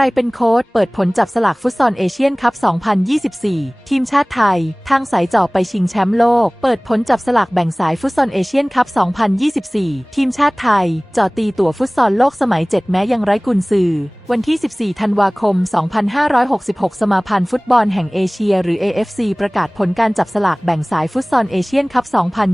รเป็นโค้ชเปิดผลจับสลากฟุตซอลเอเชียนคัพ 2024 ทีมชาติไทย ทางสายจ่อไปชิงแชมป์โลก เปิดผลจับสลากแบ่งสายฟุตซอลเอเชียนคัพ 2024 ทีมชาติไทย จ่อตีตั๋วฟุตซอลโลกสมัย 7 แม้ยังไร้กุนซือ วันที่ 14 ธันวาคม 2566 สมาพันธ์ฟุตบอลแห่งเอเชีย หรือ AFC ประกาศผลการจับสลากแบ่งสายฟุตซอลเอเชียนคัพ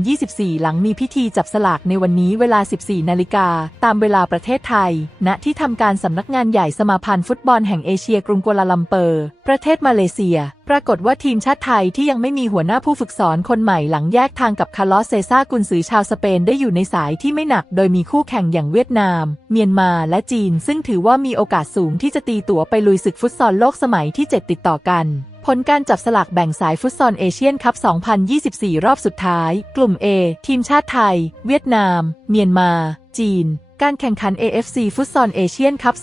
2024 หลังมีพิธีจับสลากในวันนี้เวลา 14 นาฬิกา ตามเวลาประเทศไทย ณ ที่ทำการสำนักงานใหญ่สมาพันธ์ฟุตบอลแห่งเอเชียกรุงกัวลาลัมเปอร์ ประเทศมาเลเซีย ปรากฏว่าทีมชาติไทยที่ยังไม่มีหัวหน้าผู้ฝึกสอนคนใหม่หลังแยกทางกับคาร์ลอสเซซ่ากุนซือชาวสเปนได้อยู่ในสายที่ไม่หนัก โดยมีคู่แข่งอย่างเวียดนาม เมียนมาและจีน ซึ่งถือว่ามีโอกาสสูงที่จะตีตั๋วไปลุยศึกฟุตซอลโลกสมัยที่ 7 ติดต่อกันผลการจับสลากแบ่งสายฟุตซอลเอเชียนคัพ 2024 รอบสุดท้าย กลุ่ม A ทีมชาติไทย เวียดนาม เมียนมา จีน การแข่งขัน AFC ฟุตซอลเอเชียนคัพ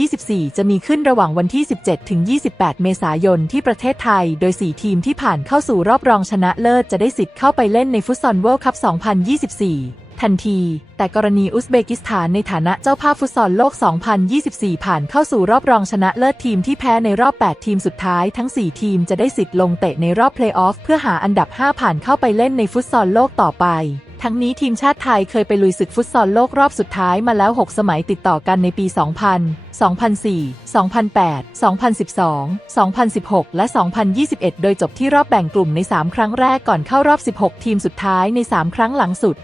2024 จะมีขึ้นระหว่างวันที่ 17 ถึง 28 เมษายนที่ประเทศไทย โดย 4 ทีมที่ผ่านเข้าสู่รอบรองชนะเลิศจะได้สิทธิ์เข้าไปเล่นในฟุตซอลเวิลด์คัพ 2024 ทันที แต่กรณีอุซเบกิสถานในฐานะเจ้าภาพฟุตซอลโลก 2024 ผ่านเข้าสู่รอบรองชนะเลิศทีมที่แพ้ในรอบ 8 ทีมสุดท้ายทั้ง 4 ทีมจะได้สิทธิ์ลงเตะในรอบเพลย์ออฟเพื่อหาอันดับ 5 ผ่านเข้าไปเล่นในฟุตซอลโลกต่อไป ทั้งนี้ทีมชาติไทยเคยไปลุยศึกฟุตซอลโลกรอบสุดท้ายมาแล้ว 6 สมัยติดต่อกันในปี 2000 2004 2008 2012 2016 และ 2021 โดยจบที่รอบแบ่งกลุ่มใน 3 ครั้งแรกก่อนเข้ารอบ 16 ทีมสุดท้ายใน 3 ครั้งหลังสุด